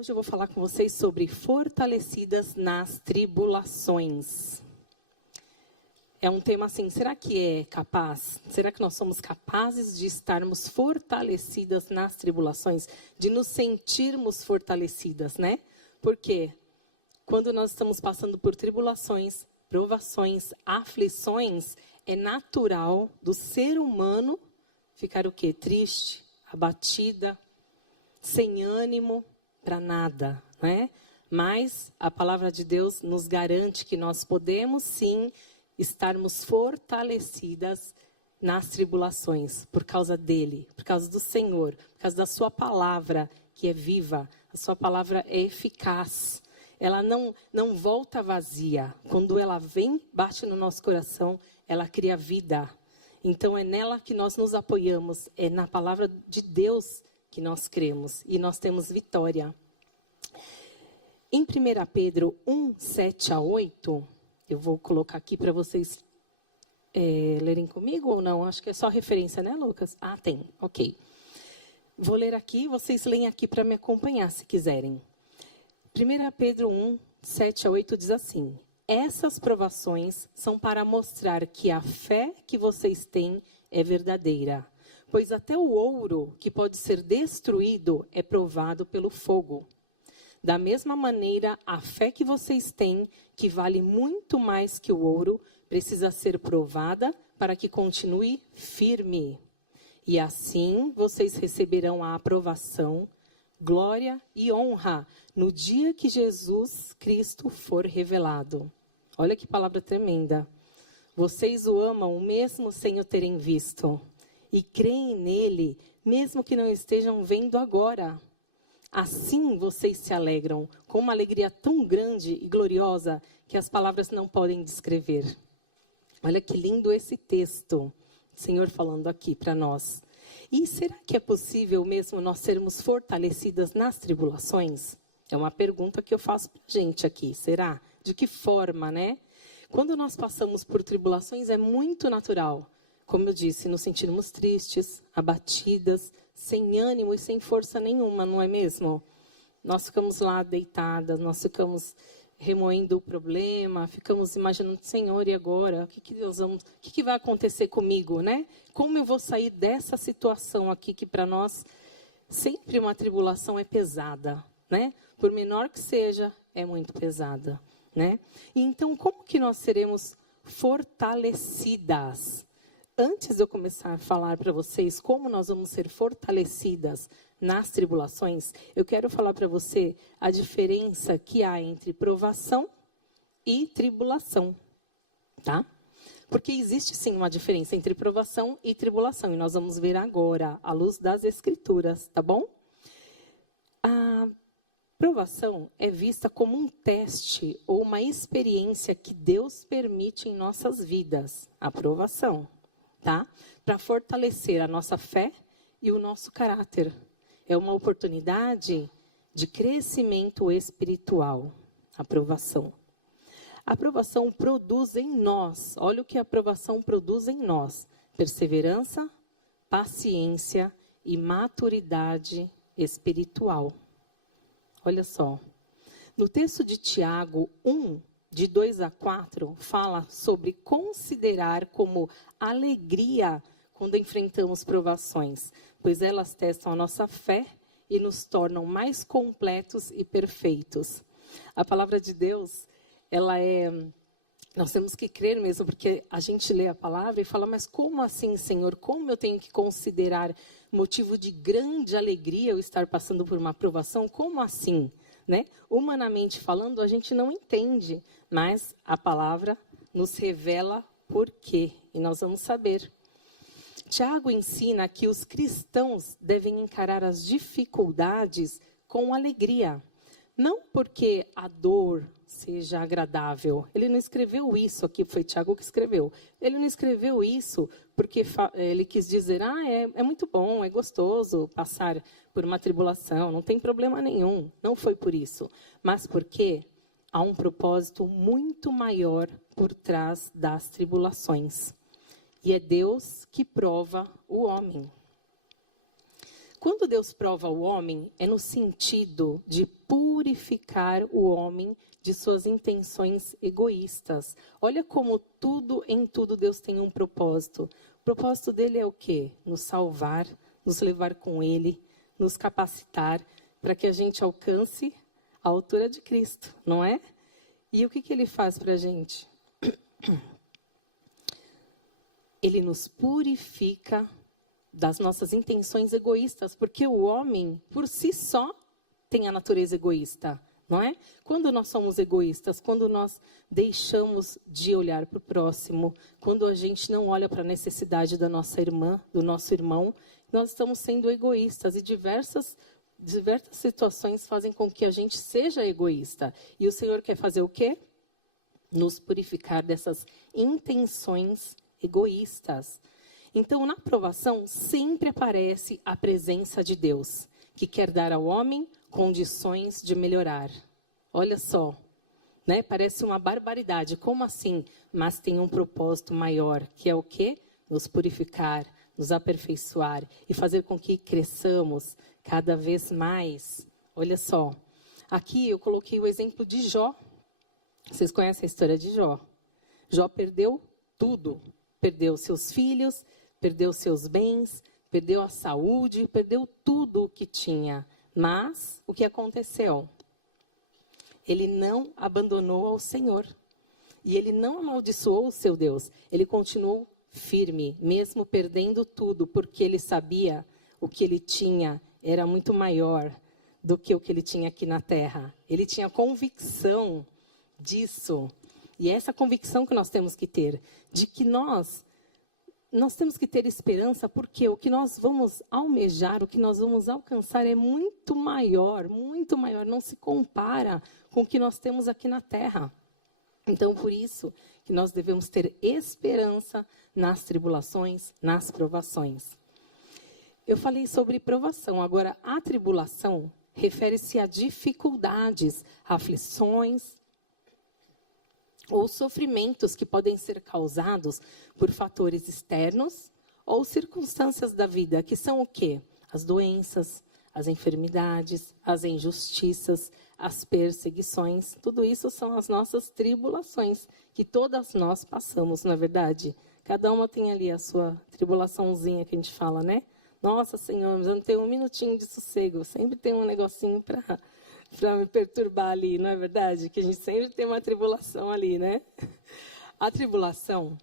Hoje eu vou falar com vocês sobre fortalecidas nas tribulações. É um tema assim, será que é capaz? Será que nós somos capazes de estarmos fortalecidas nas tribulações? De nos sentirmos fortalecidas, né? Porque quando nós estamos passando por tribulações, provações, aflições, é natural do ser humano ficar o quê? Triste, abatida, sem ânimo para nada, né? Mas a palavra de Deus nos garante que nós podemos sim estarmos fortalecidas nas tribulações por causa dele, por causa do Senhor, por causa da sua palavra que é viva, a sua palavra é eficaz. Ela não volta vazia. Quando ela vem, bate no nosso coração, ela cria vida. Então é nela que nós nos apoiamos, é na palavra de Deus que nós cremos e nós temos vitória. Em 1 Pedro 1, 7 a 8, eu vou colocar aqui para vocês lerem comigo ou não? Acho que é só referência, né, Lucas? Ah, tem, ok. Vou ler aqui, vocês leem aqui para me acompanhar, se quiserem. 1 Pedro 1, 7 a 8 diz assim: essas provações são para mostrar que a fé que vocês têm é verdadeira. Pois até o ouro, que pode ser destruído, é provado pelo fogo. Da mesma maneira, a fé que vocês têm, que vale muito mais que o ouro, precisa ser provada para que continue firme. E assim vocês receberão a aprovação, glória e honra no dia que Jesus Cristo for revelado. Olha que palavra tremenda. Vocês o amam mesmo sem o terem visto. E creem nele, mesmo que não estejam vendo agora. Assim vocês se alegram, com uma alegria tão grande e gloriosa, que as palavras não podem descrever. Olha que lindo esse texto, o Senhor falando aqui para nós. E será que é possível mesmo nós sermos fortalecidas nas tribulações? É uma pergunta que eu faço para a gente aqui, será? De que forma, né? Quando nós passamos por tribulações é muito natural. Como eu disse, nos sentirmos tristes, abatidas, sem ânimo e sem força nenhuma, não é mesmo? Nós ficamos lá deitadas, nós ficamos remoendo o problema, ficamos imaginando, Senhor, e agora? O que vai acontecer comigo, né? Como eu vou sair dessa situação aqui que para nós sempre uma tribulação é pesada, né? Por menor que seja, é muito pesada, né? E então, como que nós seremos fortalecidas? Antes de eu começar a falar para vocês como nós vamos ser fortalecidas nas tribulações, eu quero falar para você a diferença que há entre provação e tribulação, tá? Porque existe sim uma diferença entre provação e tribulação, e nós vamos ver agora, à luz das Escrituras, tá bom? A provação é vista como um teste ou uma experiência que Deus permite em nossas vidas, a provação. Tá? Para fortalecer a nossa fé e o nosso caráter. É uma oportunidade de crescimento espiritual, a aprovação. A aprovação produz em nós, olha o que a aprovação produz em nós: perseverança, paciência e maturidade espiritual. Olha só, no texto de Tiago 1, de 2 a 4, fala sobre considerar como alegria quando enfrentamos provações, pois elas testam a nossa fé e nos tornam mais completos e perfeitos. A palavra de Deus, nós temos que crer mesmo, porque a gente lê a palavra e fala, mas como assim, Senhor? Como eu tenho que considerar motivo de grande alegria eu estar passando por uma provação? Como assim? Né? Humanamente falando, a gente não entende, mas a palavra nos revela por quê, e nós vamos saber. Tiago ensina que os cristãos devem encarar as dificuldades com alegria, não porque a dor seja agradável. Ele não escreveu isso aqui, foi Tiago que escreveu. Ele não escreveu isso porque ele quis dizer, é muito bom, é gostoso passar por uma tribulação, não tem problema nenhum. Não foi por isso, mas porque há um propósito muito maior por trás das tribulações. E é Deus que prova o homem. Quando Deus prova o homem, é no sentido de purificar o homem de suas intenções egoístas. Olha como em tudo Deus tem um propósito. O propósito dele é o quê? Nos salvar, nos levar com ele, nos capacitar para que a gente alcance a altura de Cristo, não é? E o que ele faz para a gente? Ele nos purifica das nossas intenções egoístas, porque o homem, por si só, tem a natureza egoísta, não é? Quando nós somos egoístas, quando nós deixamos de olhar para o próximo, quando a gente não olha para a necessidade da nossa irmã, do nosso irmão, nós estamos sendo egoístas e diversas situações fazem com que a gente seja egoísta. E o Senhor quer fazer o quê? Nos purificar dessas intenções egoístas. Então, na provação, sempre aparece a presença de Deus, que quer dar ao homem condições de melhorar. Olha só, né? Parece uma barbaridade. Como assim? Mas tem um propósito maior, que é o quê? Nos purificar, nos aperfeiçoar e fazer com que cresçamos cada vez mais. Olha só, aqui eu coloquei o exemplo de Jó. Vocês conhecem a história de Jó? Jó perdeu tudo. Perdeu seus filhos, perdeu seus bens, perdeu a saúde, perdeu tudo o que tinha. Mas, o que aconteceu? Ele não abandonou ao Senhor. E ele não amaldiçoou o seu Deus. Ele continuou firme, mesmo perdendo tudo, porque ele sabia o que ele tinha era muito maior do que o que ele tinha aqui na terra. Ele tinha convicção disso. E é essa convicção que nós temos que ter, de que nós temos que ter esperança, porque o que nós vamos almejar, o que nós vamos alcançar é muito maior, não se compara com o que nós temos aqui na terra. Então, por isso que nós devemos ter esperança nas tribulações, nas provações. Eu falei sobre provação, agora a tribulação refere-se a dificuldades, aflições, ou sofrimentos que podem ser causados por fatores externos ou circunstâncias da vida, que são o quê? As doenças, as enfermidades, as injustiças, as perseguições. Tudo isso são as nossas tribulações, que todas nós passamos, na verdade. Cada uma tem ali a sua tribulaçãozinha que a gente fala, né? Nossa, Senhor, mas eu não tenho um minutinho de sossego. Sempre tem um negocinho para me perturbar ali, não é verdade? Que a gente sempre tem uma tribulação ali, né? A tribulação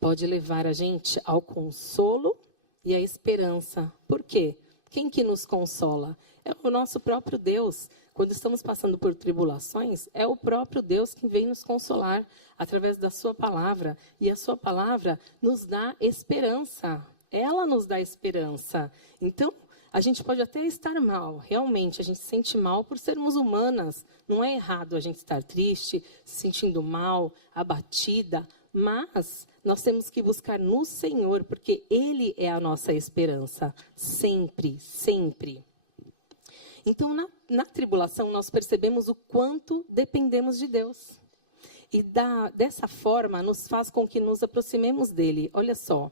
pode levar a gente ao consolo e à esperança. Por quê? Quem que nos consola? É o nosso próprio Deus. Quando estamos passando por tribulações, é o próprio Deus que vem nos consolar através da sua palavra. E a sua palavra nos dá esperança. Ela nos dá esperança. Então, a gente pode até estar mal, realmente, a gente se sente mal por sermos humanas. Não é errado a gente estar triste, se sentindo mal, abatida, mas nós temos que buscar no Senhor, porque Ele é a nossa esperança, sempre, sempre. Então, na tribulação, nós percebemos o quanto dependemos de Deus. E dessa forma, nos faz com que nos aproximemos dEle. Olha só.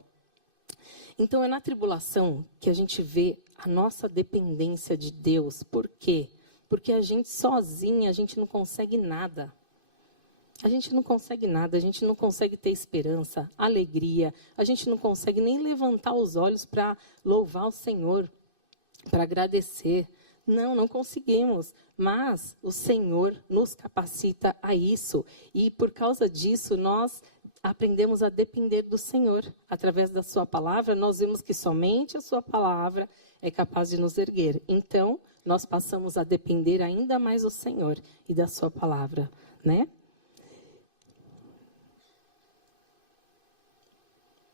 Então, é na tribulação que a gente vê a nossa dependência de Deus. Por quê? Porque a gente sozinha, a gente não consegue nada. A gente não consegue nada, a gente não consegue ter esperança, alegria. A gente não consegue nem levantar os olhos para louvar o Senhor, para agradecer. Não conseguimos. Mas o Senhor nos capacita a isso. E por causa disso, nós aprendemos a depender do Senhor. Através da sua palavra, nós vemos que somente a sua palavra é capaz de nos erguer. Então, nós passamos a depender ainda mais do Senhor e da sua palavra, né?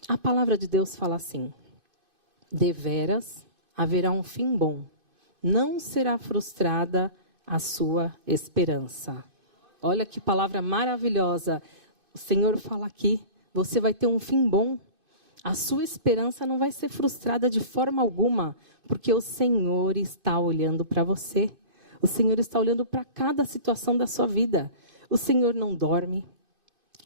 A palavra de Deus fala assim: deveras haverá um fim bom, não será frustrada a sua esperança. Olha que palavra maravilhosa. O Senhor fala aqui, você vai ter um fim bom. A sua esperança não vai ser frustrada de forma alguma, porque o Senhor está olhando para você. O Senhor está olhando para cada situação da sua vida. O Senhor não dorme,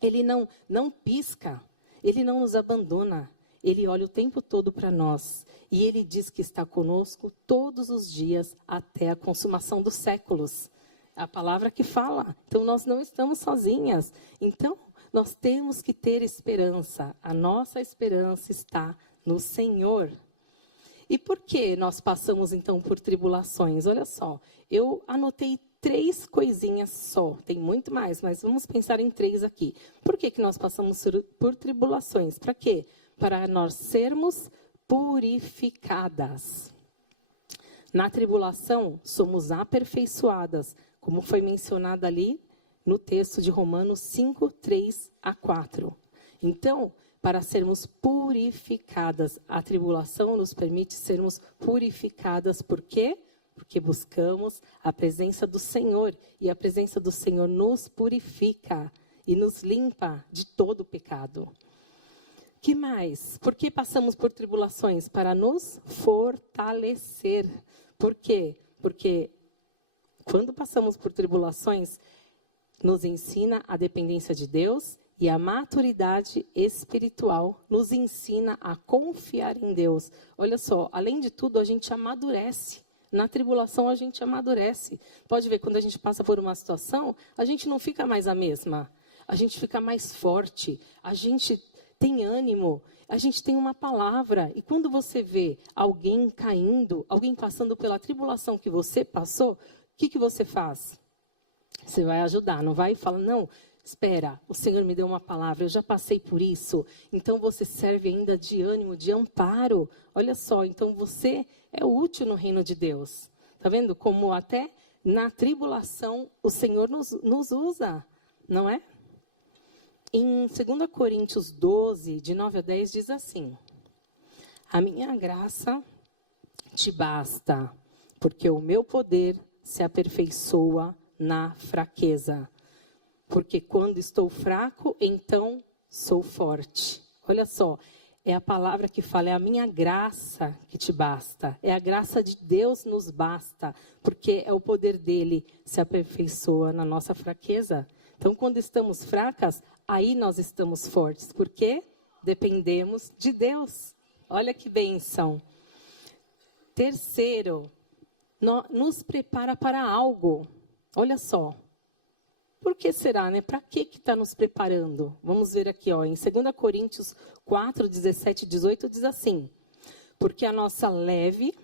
Ele não pisca, Ele não nos abandona. Ele olha o tempo todo para nós. E Ele diz que está conosco todos os dias até a consumação dos séculos. É a palavra que fala. Então, nós não estamos sozinhas. Então, nós temos que ter esperança. A nossa esperança está no Senhor. E por que nós passamos, então, por tribulações? Olha só, eu anotei 3 coisinhas só. Tem muito mais, mas vamos pensar em 3 aqui. Por que nós passamos por tribulações? Para quê? Para nós sermos purificadas. Na tribulação, somos aperfeiçoadas, como foi mencionado ali no texto de Romanos 5, 3 a 4. Então, para sermos purificadas, a tribulação nos permite sermos purificadas. Por quê? Porque buscamos a presença do Senhor. E a presença do Senhor nos purifica e nos limpa de todo o pecado. Que mais? Por que passamos por tribulações? Para nos fortalecer. Por quê? Porque quando passamos por tribulações, nos ensina a dependência de Deus e a maturidade espiritual nos ensina a confiar em Deus. Olha só, além de tudo, a gente amadurece. Na tribulação, a gente amadurece. Pode ver, quando a gente passa por uma situação, a gente não fica mais a mesma. A gente fica mais forte. A gente tem ânimo. A gente tem uma palavra. E quando você vê alguém caindo, alguém passando pela tribulação que você passou, o que você faz? Você vai ajudar, não vai? Fala, não, espera, o Senhor me deu uma palavra, eu já passei por isso. Então você serve ainda de ânimo, de amparo. Olha só, então você é útil no reino de Deus. Está vendo como até na tribulação o Senhor nos usa, não é? Em 2 Coríntios 12, de 9 a 10, diz assim: a minha graça te basta, porque o meu poder se aperfeiçoa na fraqueza. Porque quando estou fraco, então sou forte. Olha só, é a palavra que fala, é a minha graça que te basta. É a graça de Deus nos basta, porque é o poder dele se aperfeiçoa na nossa fraqueza. Então, quando estamos fracas, aí nós estamos fortes, porque dependemos de Deus. Olha que bênção. Terceiro, nos prepara para algo. Olha só. Por que será, né? Para que está nos preparando? Vamos ver aqui, ó, em 2 Coríntios 4, 17 e 18, diz assim: porque a nossa leve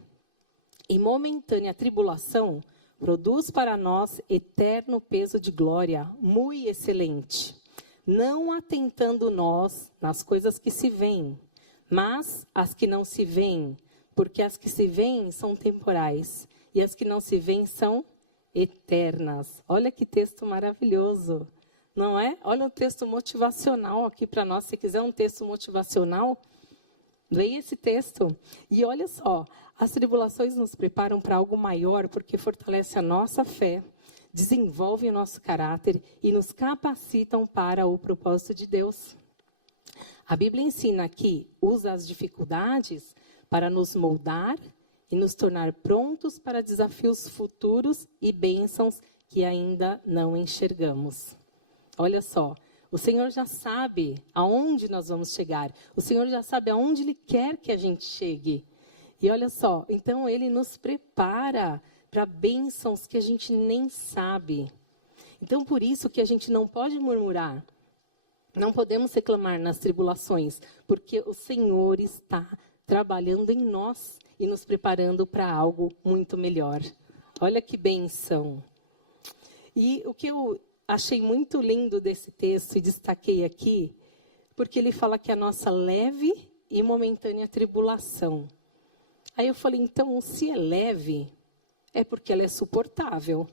e momentânea tribulação produz para nós eterno peso de glória, muito excelente, não atentando nós nas coisas que se veem, mas as que não se veem, porque as que se veem são temporais, e as que não se veem são eternas. Olha que texto maravilhoso, não é? Olha um texto motivacional aqui para nós. Se quiser um texto motivacional, leia esse texto. E olha só, as tribulações nos preparam para algo maior, porque fortalece a nossa fé, desenvolve o nosso caráter e nos capacitam para o propósito de Deus. A Bíblia ensina que usa as dificuldades para nos moldar e nos tornar prontos para desafios futuros e bênçãos que ainda não enxergamos. Olha só, o Senhor já sabe aonde nós vamos chegar. O Senhor já sabe aonde Ele quer que a gente chegue. E olha só, então Ele nos prepara para bênçãos que a gente nem sabe. Então, por isso que a gente não pode murmurar. Não podemos reclamar nas tribulações, porque o Senhor está trabalhando em nós e nos preparando para algo muito melhor. Olha que bênção. E o que eu achei muito lindo desse texto e destaquei aqui, porque ele fala que a nossa leve e momentânea tribulação. Aí eu falei, então, se é leve, é porque ela é suportável,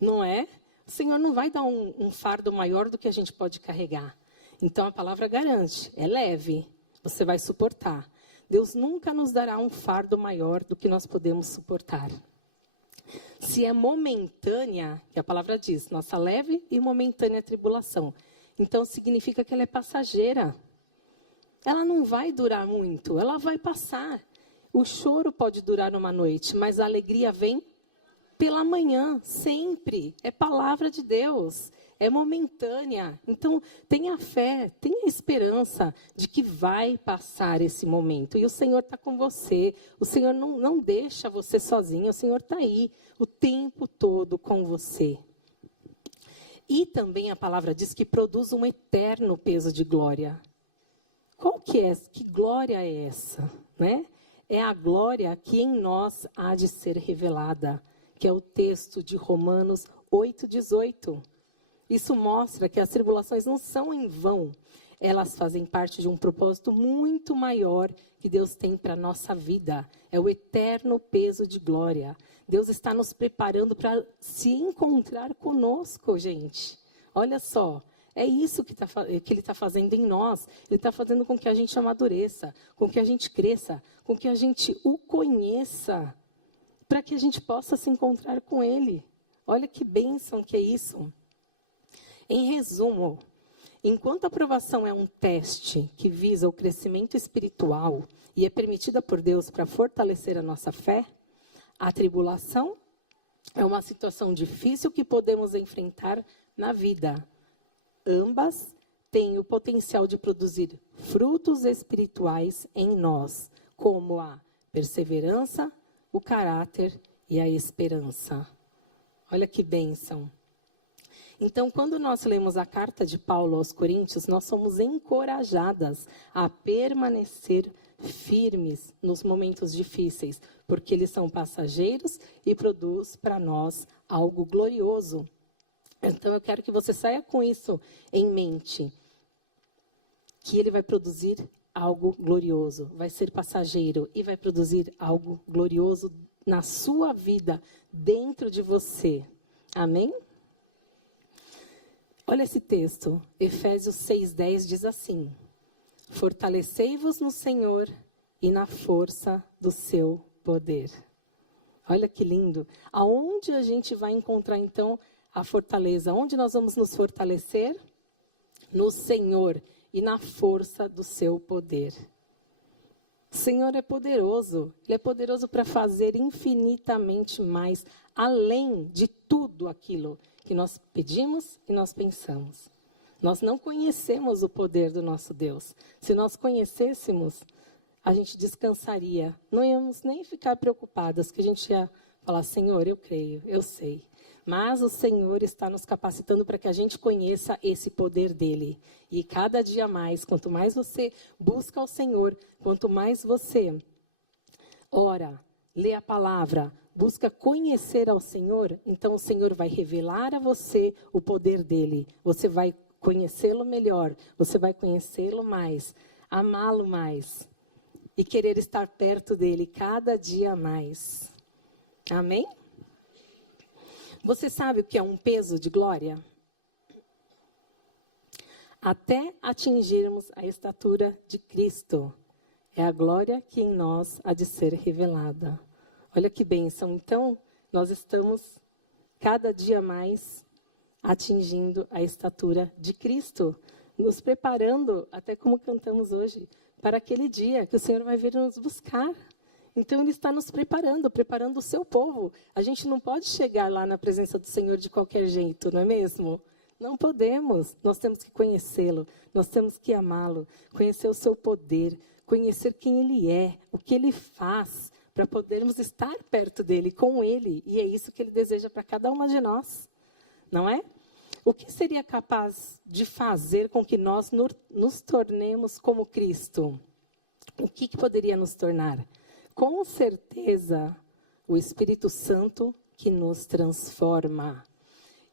não é? O Senhor não vai dar um fardo maior do que a gente pode carregar. Então, a palavra garante, é leve, você vai suportar. Deus nunca nos dará um fardo maior do que nós podemos suportar. Se é momentânea, que a palavra diz, nossa leve e momentânea tribulação, então significa que ela é passageira. Ela não vai durar muito, ela vai passar. O choro pode durar uma noite, mas a alegria vem pela manhã, sempre. É palavra de Deus. É momentânea. Então, tenha fé, tenha esperança de que vai passar esse momento. E o Senhor está com você. O Senhor não deixa você sozinho. O Senhor está aí o tempo todo com você. E também a palavra diz que produz um eterno peso de glória. Qual que é? Que glória é essa? Né? É a glória que em nós há de ser revelada, que é o texto de Romanos 8,18. Isso mostra que as tribulações não são em vão. Elas fazem parte de um propósito muito maior que Deus tem para a nossa vida. É o eterno peso de glória. Deus está nos preparando para se encontrar conosco, gente. Olha só, é isso que Ele está fazendo em nós. Ele está fazendo com que a gente amadureça, com que a gente cresça, com que a gente o conheça, para que a gente possa se encontrar com Ele. Olha que bênção que é isso. Em resumo, enquanto a provação é um teste que visa o crescimento espiritual e é permitida por Deus para fortalecer a nossa fé, a tribulação é uma situação difícil que podemos enfrentar na vida. Ambas têm o potencial de produzir frutos espirituais em nós, como a perseverança, o caráter e a esperança. Olha que bênção. Então, quando nós lemos a carta de Paulo aos Coríntios, nós somos encorajadas a permanecer firmes nos momentos difíceis, porque eles são passageiros e produz para nós algo glorioso. Então, eu quero que você saia com isso em mente, que ele vai produzir algo glorioso, vai ser passageiro e vai produzir algo glorioso na sua vida, dentro de você. Amém? Olha esse texto, Efésios 6:10 diz assim: fortalecei-vos no Senhor e na força do seu poder. Olha que lindo. Aonde a gente vai encontrar, então, a fortaleza? Onde nós vamos nos fortalecer? No Senhor e na força do seu poder. O Senhor é poderoso. Ele é poderoso para fazer infinitamente mais, além de tudo aquilo que nós pedimos e nós pensamos. Nós não conhecemos o poder do nosso Deus. Se nós conhecêssemos, a gente descansaria. Não íamos nem ficar preocupadas, que a gente ia falar, Senhor, eu creio, eu sei. Mas o Senhor está nos capacitando para que a gente conheça esse poder dele. E cada dia mais, quanto mais você busca o Senhor, quanto mais você ora, lê a palavra, busca conhecer ao Senhor, então o Senhor vai revelar a você o poder dele. Você vai conhecê-lo melhor, você vai conhecê-lo mais, amá-lo mais e querer estar perto dele cada dia mais. Amém? Você sabe o que é um peso de glória? Até atingirmos a estatura de Cristo, é a glória que em nós há de ser revelada. Olha que bênção. Então, nós estamos cada dia mais atingindo a estatura de Cristo, nos preparando, até como cantamos hoje, para aquele dia que o Senhor vai vir nos buscar. Então, Ele está nos preparando, preparando o seu povo. A gente não pode chegar lá na presença do Senhor de qualquer jeito, não é mesmo? Não podemos. Nós temos que conhecê-lo, nós temos que amá-lo, conhecer o seu poder, conhecer quem Ele é, o que Ele faz, para podermos estar perto dele, com ele. E é isso que ele deseja para cada uma de nós, não é? O que seria capaz de fazer com que nós nos tornemos como Cristo? O que poderia nos tornar? Com certeza, o Espírito Santo que nos transforma.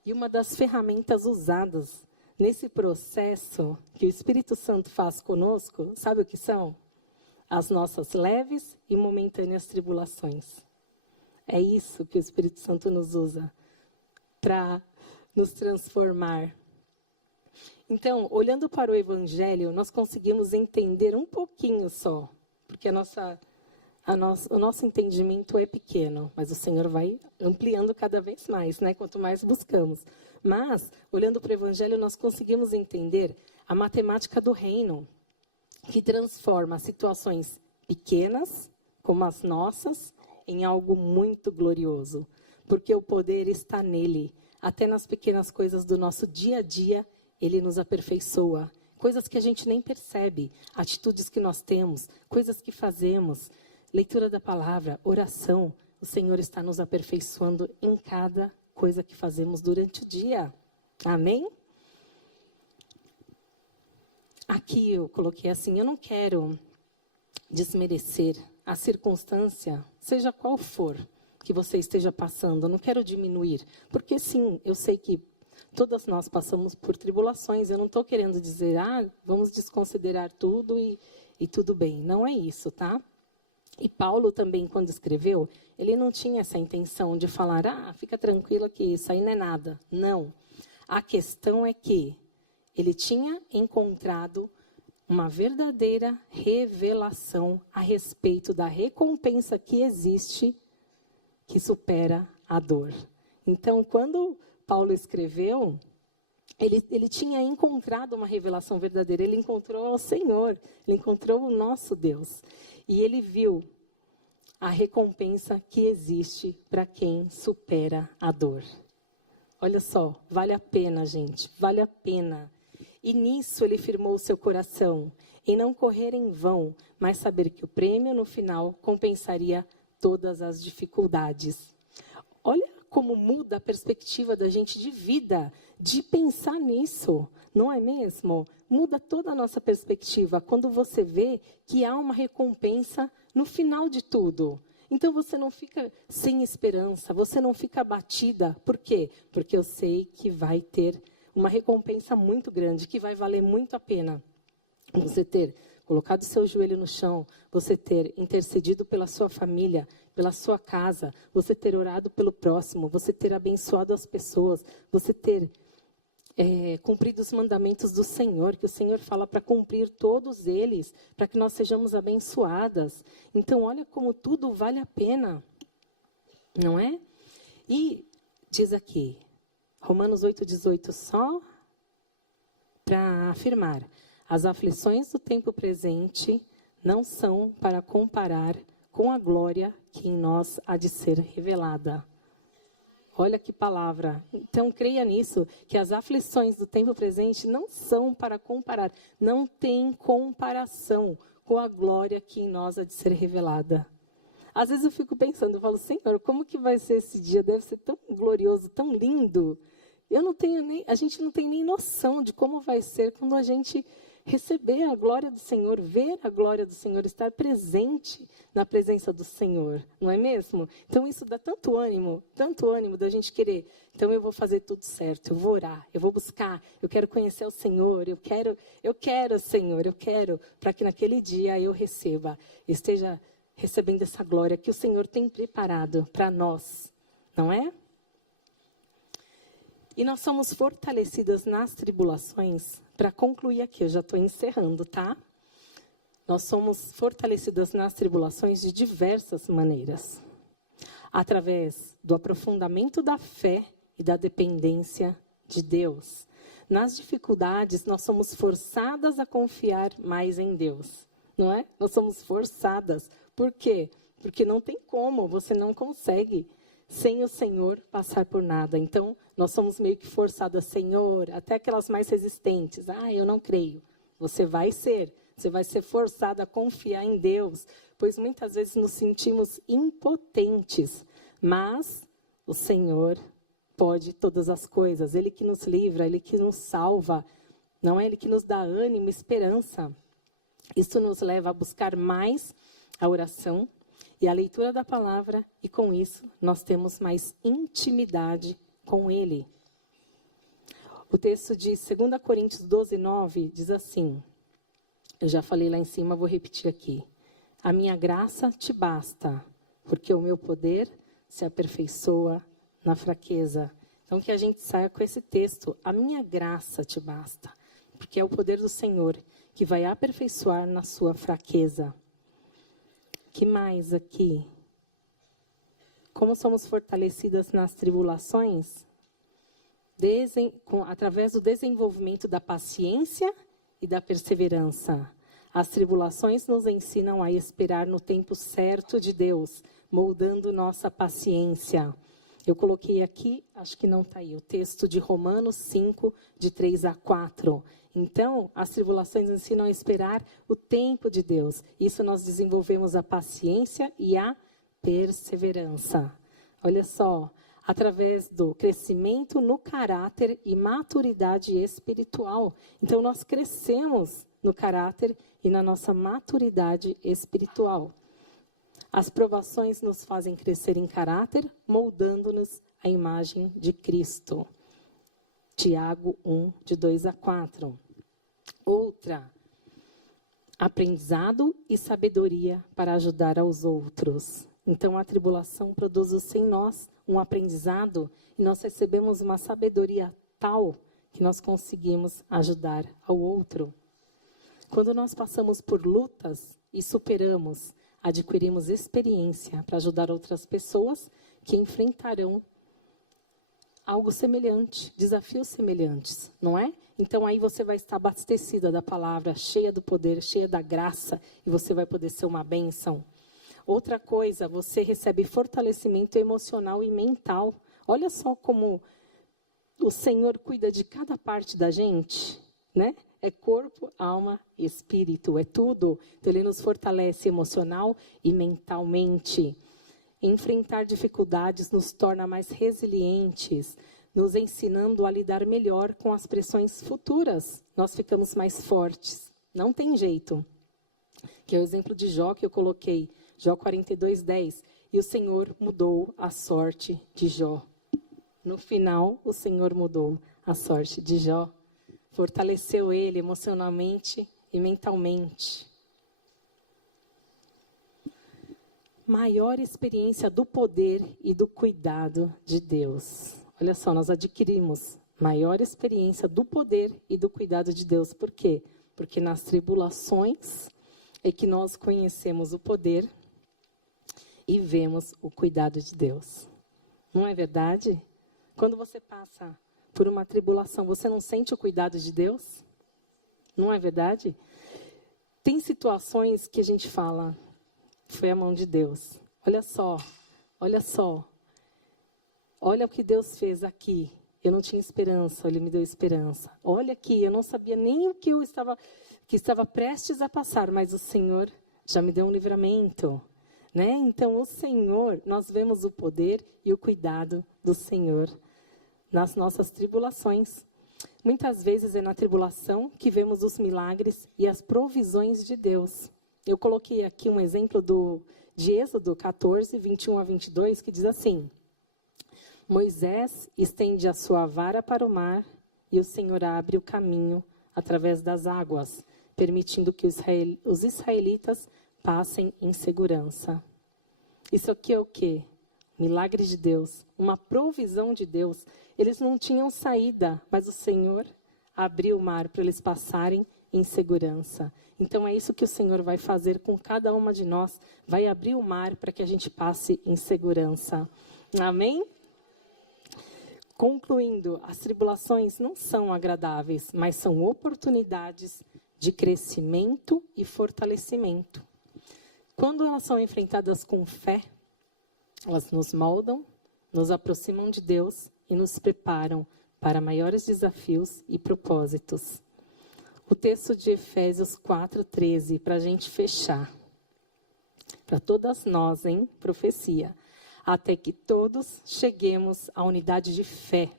E uma das ferramentas usadas nesse processo que o Espírito Santo faz conosco, sabe o que são? As nossas leves e momentâneas tribulações. É isso que o Espírito Santo nos usa para nos transformar. Então, olhando para o Evangelho, nós conseguimos entender um pouquinho só, porque o nosso entendimento é pequeno, mas o Senhor vai ampliando cada vez mais, né? Quanto mais buscamos. Mas, olhando para o Evangelho, nós conseguimos entender a matemática do reino, que transforma situações pequenas, como as nossas, em algo muito glorioso. porque o poder está nele. Até nas pequenas coisas do nosso dia a dia, ele nos aperfeiçoa. Coisas que a gente nem percebe, atitudes que nós temos, coisas que fazemos, leitura da palavra, oração. O Senhor está nos aperfeiçoando em cada coisa que fazemos durante o dia. Amém? Aqui eu coloquei assim, eu não quero desmerecer a circunstância, seja qual for que você esteja passando, eu não quero diminuir, porque sim, eu sei que todas nós passamos por tribulações, eu não estou querendo dizer, vamos desconsiderar tudo e tudo bem, não é isso, tá? E Paulo também, quando escreveu, ele não tinha essa intenção de falar, fica tranquilo que isso aí não é nada. Não. A questão é que ele tinha encontrado uma verdadeira revelação a respeito da recompensa que existe, que supera a dor. Então, quando Paulo escreveu, ele tinha encontrado uma revelação verdadeira, ele encontrou o Senhor, ele encontrou o nosso Deus. E ele viu a recompensa que existe para quem supera a dor. Olha só, vale a pena, gente, vale a pena. E nisso ele firmou o seu coração, em não correr em vão, mas saber que o prêmio no final compensaria todas as dificuldades. Olha como muda a perspectiva da gente de vida, de pensar nisso, não é mesmo? Muda toda a nossa perspectiva quando você vê que há uma recompensa no final de tudo. Então você não fica sem esperança, você não fica abatida. Por quê? Porque eu sei que vai ter uma recompensa muito grande, que vai valer muito a pena. Você ter colocado seu joelho no chão, você ter intercedido pela sua família, pela sua casa, você ter orado pelo próximo, você ter abençoado as pessoas, você ter cumprido os mandamentos do Senhor, que o Senhor fala para cumprir todos eles, para que nós sejamos abençoadas. Então, olha como tudo vale a pena, não é? E diz aqui, Romanos 8,18, só para afirmar, as aflições do tempo presente não são para comparar com a glória que em nós há de ser revelada. Olha que palavra. Então, creia nisso, que as aflições do tempo presente não são para comparar, não tem comparação com a glória que em nós há de ser revelada. Às vezes eu fico pensando, eu falo, Senhor, como que vai ser esse dia? Deve ser tão glorioso, tão lindo. A gente não tem nem noção de como vai ser quando a gente receber a glória do Senhor, ver a glória do Senhor, estar presente na presença do Senhor, não é mesmo? Então isso dá tanto ânimo da gente querer. Então eu vou fazer tudo certo, eu vou orar, eu vou buscar, eu quero conhecer o Senhor, eu quero, Senhor, eu quero, para que naquele dia eu esteja recebendo essa glória que o Senhor tem preparado para nós, não é? E nós somos fortalecidas nas tribulações. Para concluir aqui, eu já estou encerrando, tá? Nós somos fortalecidas nas tribulações de diversas maneiras. Através do aprofundamento da fé e da dependência de Deus. Nas dificuldades, nós somos forçadas a confiar mais em Deus, não é? Nós somos forçadas. Por quê? Porque não tem como, você não consegue sem o Senhor passar por nada. Então, nós somos meio que forçadas, Senhor, até aquelas mais resistentes. Eu não creio. Você vai ser forçada a confiar em Deus, pois muitas vezes nos sentimos impotentes. Mas o Senhor pode todas as coisas. Ele que nos livra, Ele que nos salva. Não é Ele que nos dá ânimo, esperança. Isso nos leva a buscar mais a oração e a leitura da palavra, e com isso nós temos mais intimidade com Ele. O texto de 2 Coríntios 12:9 diz assim, eu já falei lá em cima, vou repetir aqui. A minha graça te basta, porque o meu poder se aperfeiçoa na fraqueza. Então que a gente saia com esse texto, a minha graça te basta, porque é o poder do Senhor que vai aperfeiçoar na sua fraqueza. Que mais aqui? Como somos fortalecidas nas tribulações? Através do desenvolvimento da paciência e da perseverança. As tribulações nos ensinam a esperar no tempo certo de Deus, moldando nossa paciência. Eu coloquei aqui, acho que não está aí, o texto de Romanos 5, de 3 a 4. Então, as tribulações ensinam a esperar o tempo de Deus. Isso nós desenvolvemos a paciência e a perseverança. Olha só, através do crescimento no caráter e maturidade espiritual. Então, nós crescemos no caráter e na nossa maturidade espiritual. As provações nos fazem crescer em caráter, moldando-nos à imagem de Cristo. Tiago 1, de 2 a 4. Outra, aprendizado e sabedoria para ajudar aos outros. Então, a tribulação produz em nós um aprendizado e nós recebemos uma sabedoria tal que nós conseguimos ajudar ao outro. Quando nós passamos por lutas e superamos, adquirimos experiência para ajudar outras pessoas que enfrentarão algo semelhante, desafios semelhantes, não é? Então aí você vai estar abastecida da palavra, cheia do poder, cheia da graça, e você vai poder ser uma bênção. Outra coisa, você recebe fortalecimento emocional e mental. Olha só como o Senhor cuida de cada parte da gente, né? É corpo, alma e espírito, é tudo. Então, Ele nos fortalece emocional e mentalmente. Enfrentar dificuldades nos torna mais resilientes, nos ensinando a lidar melhor com as pressões futuras. Nós ficamos mais fortes. Não tem jeito. Que é o exemplo de Jó que eu coloquei. Jó 42:10. E o Senhor mudou a sorte de Jó. No final, o Senhor mudou a sorte de Jó. Fortaleceu ele emocionalmente e mentalmente. Maior experiência do poder e do cuidado de Deus. Olha só, nós adquirimos maior experiência do poder e do cuidado de Deus. Por quê? Porque nas tribulações é que nós conhecemos o poder e vemos o cuidado de Deus. Não é verdade? Quando você passa por uma tribulação, você não sente o cuidado de Deus? Não é verdade? Tem situações que a gente fala, foi a mão de Deus. Olha só, olha só. Olha o que Deus fez aqui. Eu não tinha esperança, Ele me deu esperança. Olha aqui, eu não sabia nem o que estava prestes a passar, mas o Senhor já me deu um livramento. Né? Então, o Senhor, nós vemos o poder e o cuidado do Senhor nas nossas tribulações. Muitas vezes é na tribulação que vemos os milagres e as provisões de Deus. Eu coloquei aqui um exemplo de Êxodo 14, 21 a 22, que diz assim: Moisés estende a sua vara para o mar e o Senhor abre o caminho através das águas, permitindo que os israelitas passem em segurança. Isso aqui é o quê? Milagre de Deus, uma provisão de Deus. Eles não tinham saída, mas o Senhor abriu o mar para eles passarem em segurança. Então é isso que o Senhor vai fazer com cada uma de nós. Vai abrir o mar para que a gente passe em segurança. Amém? Concluindo, as tribulações não são agradáveis, mas são oportunidades de crescimento e fortalecimento. Quando elas são enfrentadas com fé, elas nos moldam, nos aproximam de Deus e nos preparam para maiores desafios e propósitos. O texto de Efésios 4:13, para a gente fechar. Para todas nós, hein? Profecia. Até que todos cheguemos à unidade de fé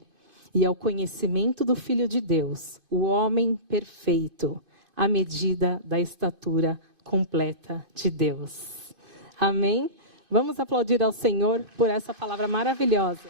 e ao conhecimento do Filho de Deus, o homem perfeito, à medida da estatura completa de Deus. Amém? Vamos aplaudir ao Senhor por essa palavra maravilhosa.